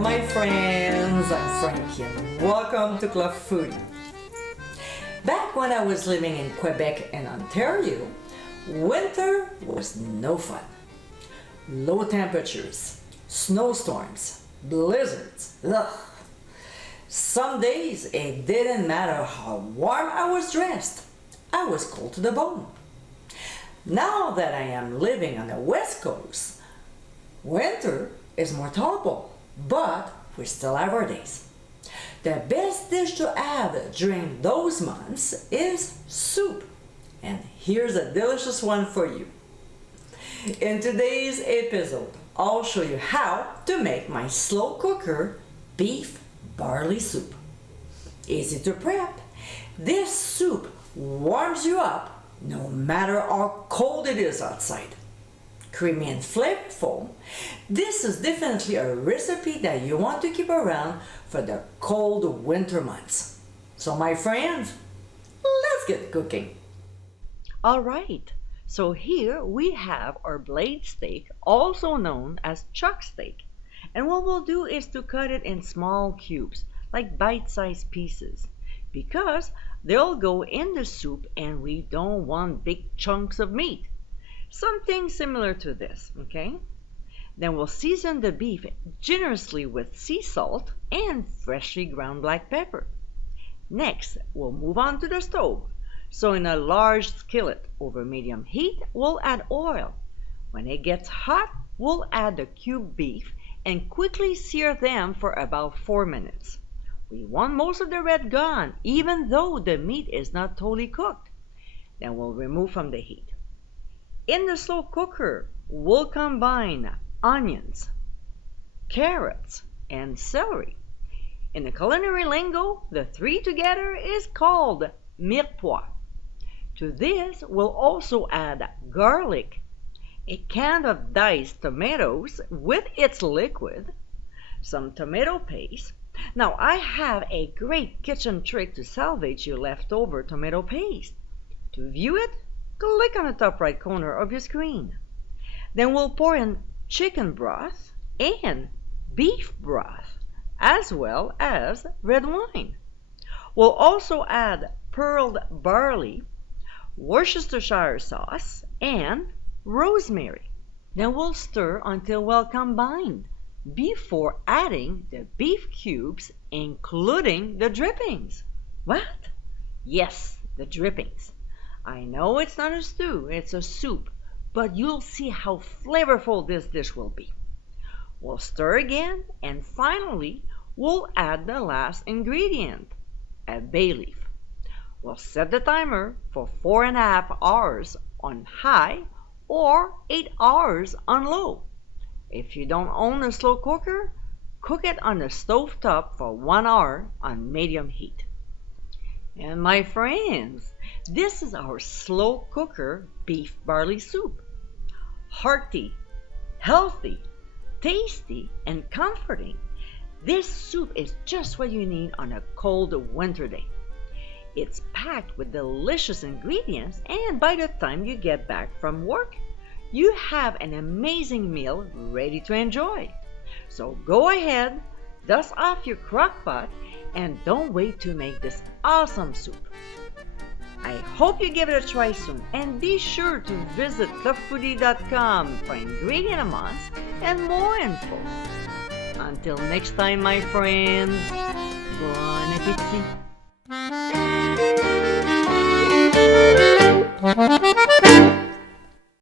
my friends, I'm Frankie and welcome to Club Foodie. Back when I was living in Quebec and Ontario, winter was no fun. Low temperatures, snowstorms, blizzards, ugh. Some days it didn't matter how warm I was dressed, I was cold to the bone. Now that I am living on the West Coast, winter is more tolerable, but we still have our days. The best dish to have during those months is soup. And here's a delicious one for you. In today's episode, I'll show you how to make my slow cooker beef barley soup. Easy to prep. This soup warms you up no matter how cold it is outside. Creamy and flavorful, this is definitely a recipe that you want to keep around for the cold winter months. So my friends, let's get cooking. All right, so here we have our blade steak, also known as chuck steak. And what we'll do is to cut it in small cubes, like bite-sized pieces, because they'll go in the soup and we don't want big chunks of meat. Something similar to this, okay? Then we'll season the beef generously with sea salt and freshly ground black pepper. Next, we'll move on to the stove. So in a large skillet over medium heat, we'll add oil. When it gets hot, we'll add the cubed beef and quickly sear them for about 4 minutes. We want most of the red gone, even though the meat is not totally cooked. Then we'll remove from the heat. In the slow cooker, we'll combine onions, carrots, and celery. In the culinary lingo, the three together is called mirepoix. To this, we'll also add garlic, a can of diced tomatoes with its liquid, some tomato paste. Now, I have a great kitchen trick to salvage your leftover tomato paste. To view it, click on the top right corner of your screen. Then we'll pour in chicken broth and beef broth, as well as red wine. We'll also add pearled barley, Worcestershire sauce, and rosemary. Then we'll stir until well combined before adding the beef cubes, including the drippings. What? Yes, the drippings. I know it's not a stew, it's a soup, but you'll see how flavorful this dish will be. We'll stir again, and finally, we'll add the last ingredient, a bay leaf. We'll set the timer for 4.5 hours on high or 8 hours on low. If you don't own a slow cooker, cook it on the stove top for 1 hour on medium heat. And my friends, this is our slow cooker beef barley soup. Hearty, healthy, tasty, and comforting. This soup is just what you need on a cold winter day. It's packed with delicious ingredients, and by the time you get back from work, you have an amazing meal ready to enjoy. So go ahead, dust off your crock pot, and don't wait to make this awesome soup. I hope you give it a try soon, and be sure to visit clubfoodie.com for ingredient amounts and more info. Until next time, my friends, bon appétit!